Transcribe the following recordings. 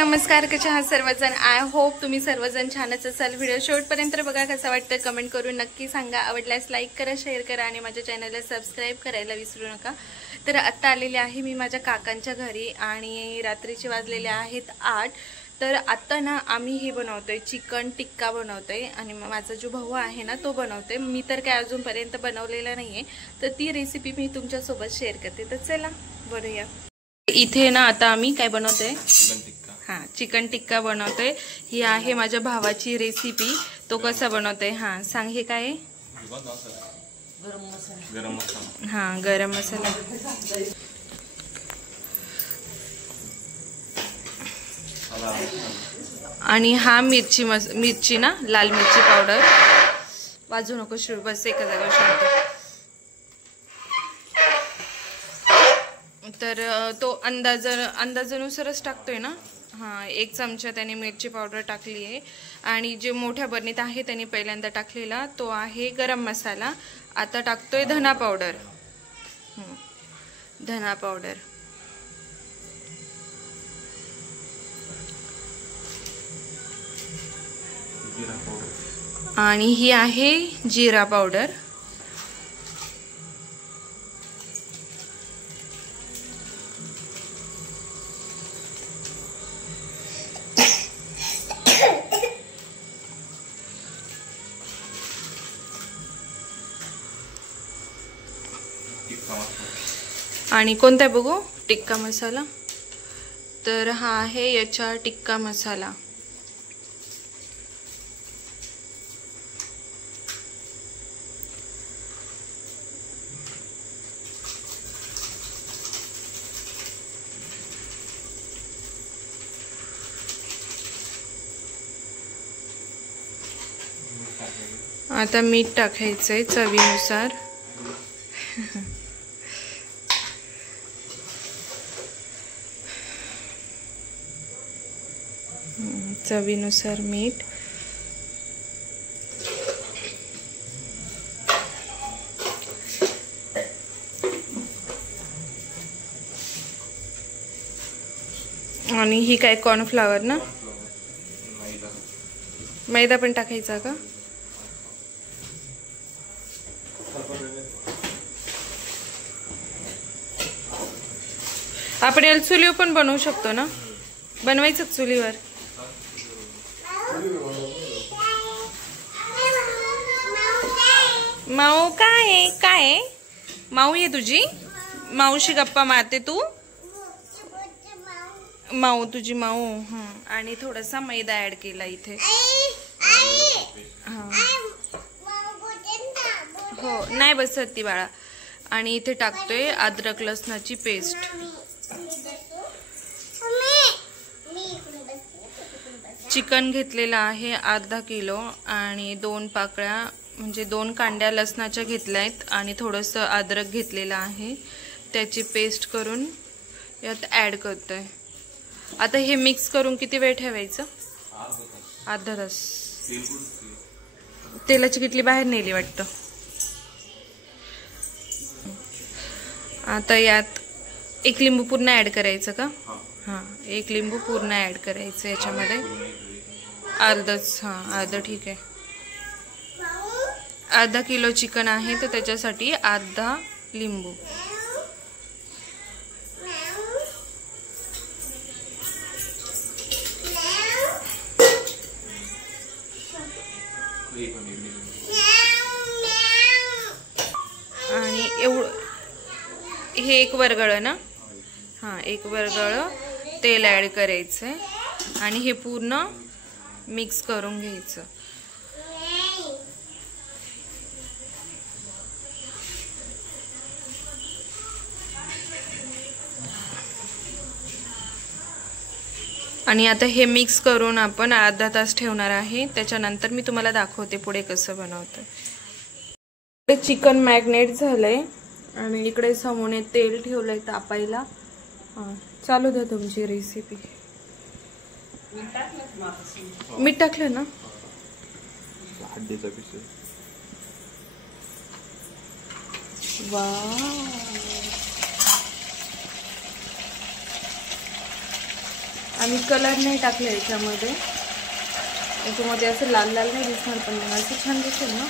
नमस्कार, कसे आहात सर्वजण. आय होप तुम्ही सर्वजण छानच असाल. व्हिडिओ शेवटपर्यंत बघा, कसा वाटतं कमेंट करून नक्की सांगा. आवडल्यास लाईक करा, शेअर करा आणि माझ्या चॅनलला सबस्क्राईब करायला विसरू नका. तर आत्ता आलेले आहे मी माझ्या काकांच्या घरी आणि रात्रीचे वाजलेले आहेत 8. तर आत्ता ना आम्ही हे बनवतोय, चिकन टिक्का बनवतोय आणि माझा जो भाऊ आहे ना तो बनवतोय. मी तर काय अजूनपर्यंत बनवलेला नाहीये, तर ती रेसिपी मी तुमच्यासोबत शेअर करते. तर चला बघूया. इथे ना आता आम्ही काय बनवतोय, चिकन टिक्का बनवतोय. ही आहे माझ्या भावाची रेसिपी. तो कसा बनवतोय सांग. हे काय गरम मसाला. आणि हा मिरची ना, लाल मिरची पावडर. वाजू नको शिव, बस एका जागा शांत. तर तो अंदाजानुसारच टाकतोय ना. 1 चमचा त्याने मिरची पावडर टाकली आहे. आणि जे मोठ्या बरणीत आहे त्याने पहिल्यांदा टाकलेला तो आहे गरम मसाला. आता टाकतोय धना पावडर. आणि ही आहे जिरा पावडर. आणि कोणता बघू, टिक्का मसाला. तर हा आहे याचा टिक्का मसाला. आता मीठ टाकायचंय चवीनुसार. चवीनुसार मीठ. आणि ही काय कॉर्नफ्लॉवर ना, मैदा पण टाकायचा का. आपण याला चुलीवर पण बनवू शकतो ना, बनवायचं चुलीवर. माऊ काय माऊ आहे तुझी माऊशी गप्पा मारते तू. माऊ तुझी माऊ. आणि थोडासा मैदा ऍड केला इथे. हो नाही बसत ती बाळा. आणि इथे टाकतोय अद्रक लसणाची पेस्ट. चिकन घेतलेला आहे अर्धा किलो आणि 2 पाकळ्या म्हणजे 2 कांड्या लसणाच्या घेतल्या आहेत आणि थोडंसं अद्रक घेतलेलं आहे. त्याची पेस्ट करून यात ऍड करतोय. आता हे मिक्स करून किती वेळ ठेवायचं. अर्धा तास. तेलाची किटली बाहेर नेली वाटतं. आता यात 1 लिंबू पूर्ण ऍड करायचं का. 1 लिंबू पूर्ण ऍड करायचं याच्यामध्ये. अर्धा ठीक आहे. अर्धा किलो चिकन आहे तर त्याच्यासाठी अर्धा लिंबू. आणि हे 1 वरगळ ना. 1 वरगळ तेल ऍड करायचंय आणि हे पूर्ण मिक्स करून घ्यायचं. आणि आता हे मिक्स करून आपण अर्धा तास ठेवणार आहे. त्याच्यानंतर मी तुम्हाला दाखवते पुढे कसं बनवतं. चिकन मॅग्नेट झालंय आणि इकडे समोने तेल ठेवलंय तापायला. चालू द्या तुमची रेसिपी. मीठ टाकलं ना. वाव. आम्ही कलर नाही टाकले याच्यामध्ये. याच्यामध्ये असं लाल लाल नाही दिसणार, पण असं छान दिसेल ना.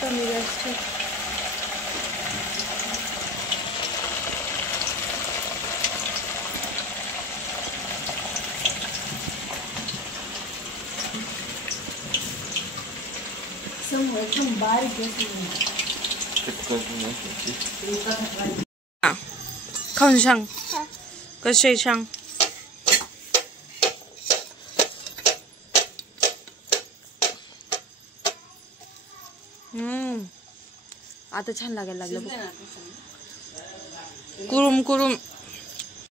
कमी जास्त खाऊन सांग कसे सांग. आता छान लागायला लागलं. कुरुम कुरुम